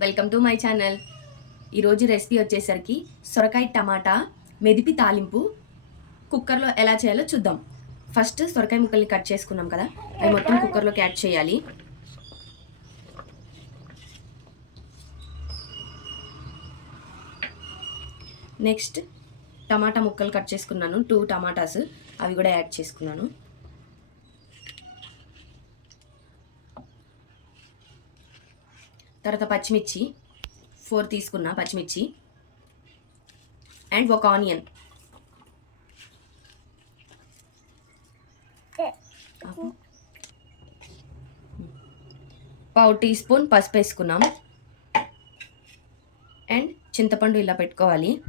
Welcome to my channel. ఈరోజు recipe వచ్చేసరికి సొరకాయ టమాటా మెదిపి తాలింపు. కుక్కర్లో ఎలా చేయాలో చూద్దాం. ఫస్ట్ సొరకాయ ముక్కల్ని కట్ చేసుకున్నాం కదా అవి మొత్తం కుక్కర్లోకి యాడ్ చేయాలి. నెక్స్ట్ టమాటా ముక్కలు కట్ చేసుకున్నాను టూ టమాటాస్ అవి కూడా యాడ్ చేసుకున్నాను. తర్వాత పచ్చిమిర్చి ఫోర్ తీసుకున్న పచ్చిమిర్చి. అండ్ ఒక ఆనియన్. పావు టీ స్పూన్ పసుపు వేసుకున్నాం. అండ్ చింతపండు ఇలా పెట్టుకోవాలి.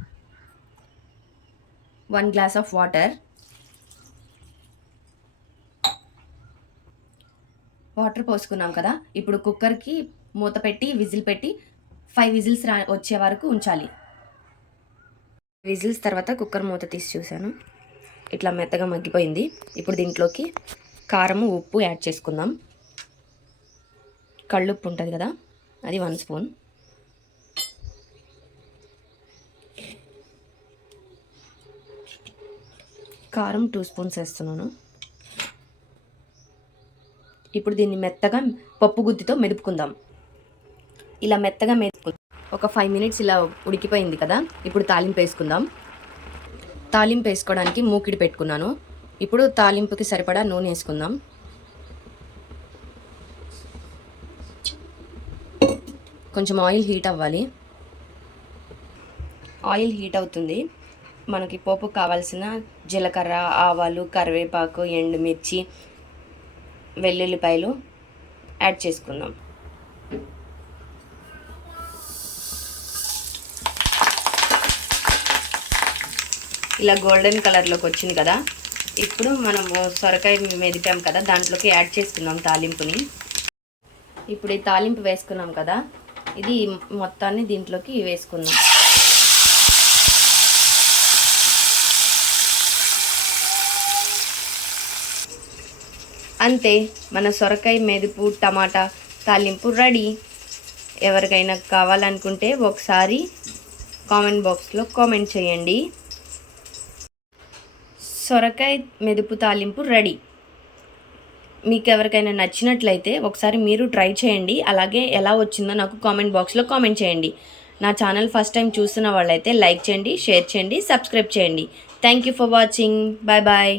One glass of water. Water పోసుకున్నాం కదా. ఇప్పుడు కుక్కర్కి మూత పెట్టి విజిల్ పెట్టి ఫైవ్ విజిల్స్ రా వచ్చే వరకు ఉంచాలి. విజిల్స్ తర్వాత కుక్కర్ మూత తీసి చూశాను. ఇట్లా మెత్తగా మగ్గిపోయింది. ఇప్పుడు దీంట్లోకి కారము ఉప్పు యాడ్ చేసుకుందాం. కళ్ళుప్పు ఉంటుంది కదా అది వన్ స్పూన్ కారం టూ స్పూన్స్ వేస్తున్నాను. ఇప్పుడు దీన్ని మెత్తగా పప్పు గుత్తితో మెదుపుకుందాం. ఇలా మెత్తగా మేసుకుంది ఒక ఫైవ్ మినిట్స్ ఇలా ఉడికిపోయింది కదా ఇప్పుడు తాలింపు వేసుకుందాం. తాలింపు వేసుకోవడానికి మూకిడి పెట్టుకున్నాను. ఇప్పుడు తాలింపుకి సరిపడా నూనె వేసుకుందాం. కొంచెం ఆయిల్ హీట్ అవ్వాలి. ఆయిల్ హీట్ అవుతుంది. మనకి పోపు కావాల్సిన జీలకర్ర ఆవాలు కరివేపాకు ఎండుమిర్చి వెల్లుల్లిపాయలు యాడ్ చేసుకుందాం. ఇలా గోల్డెన్ కలర్లోకి వచ్చింది కదా. ఇప్పుడు మనము సొరకాయ మెదిపాం కదా దాంట్లోకి యాడ్ చేసుకున్నాం తాలింపుని. ఇప్పుడు ఈ తాలింపు వేసుకున్నాం కదా ఇది మొత్తాన్ని దీంట్లోకి వేసుకుందాం. అంతే మన సొరకాయ మెదుపు టమాటా తాలింపు రెడీ. ఎవరికైనా కావాలనుకుంటే ఒకసారి కామెంట్ బాక్స్లో కామెంట్ చేయండి. సొరకాయ మెదుపు తాలింపు రెడీ. మీకు ఎవరికైనా నచ్చినట్లయితే ఒకసారి మీరు ట్రై చేయండి. అలాగే ఎలా వచ్చిందో నాకు కామెంట్ బాక్స్లో కామెంట్ చేయండి. నా ఛానల్ ఫస్ట్ టైం చూస్తున్న వాళ్ళైతే లైక్ చేయండి షేర్ చేయండి సబ్స్క్రైబ్ చేయండి. Thank you for watching. Bye bye.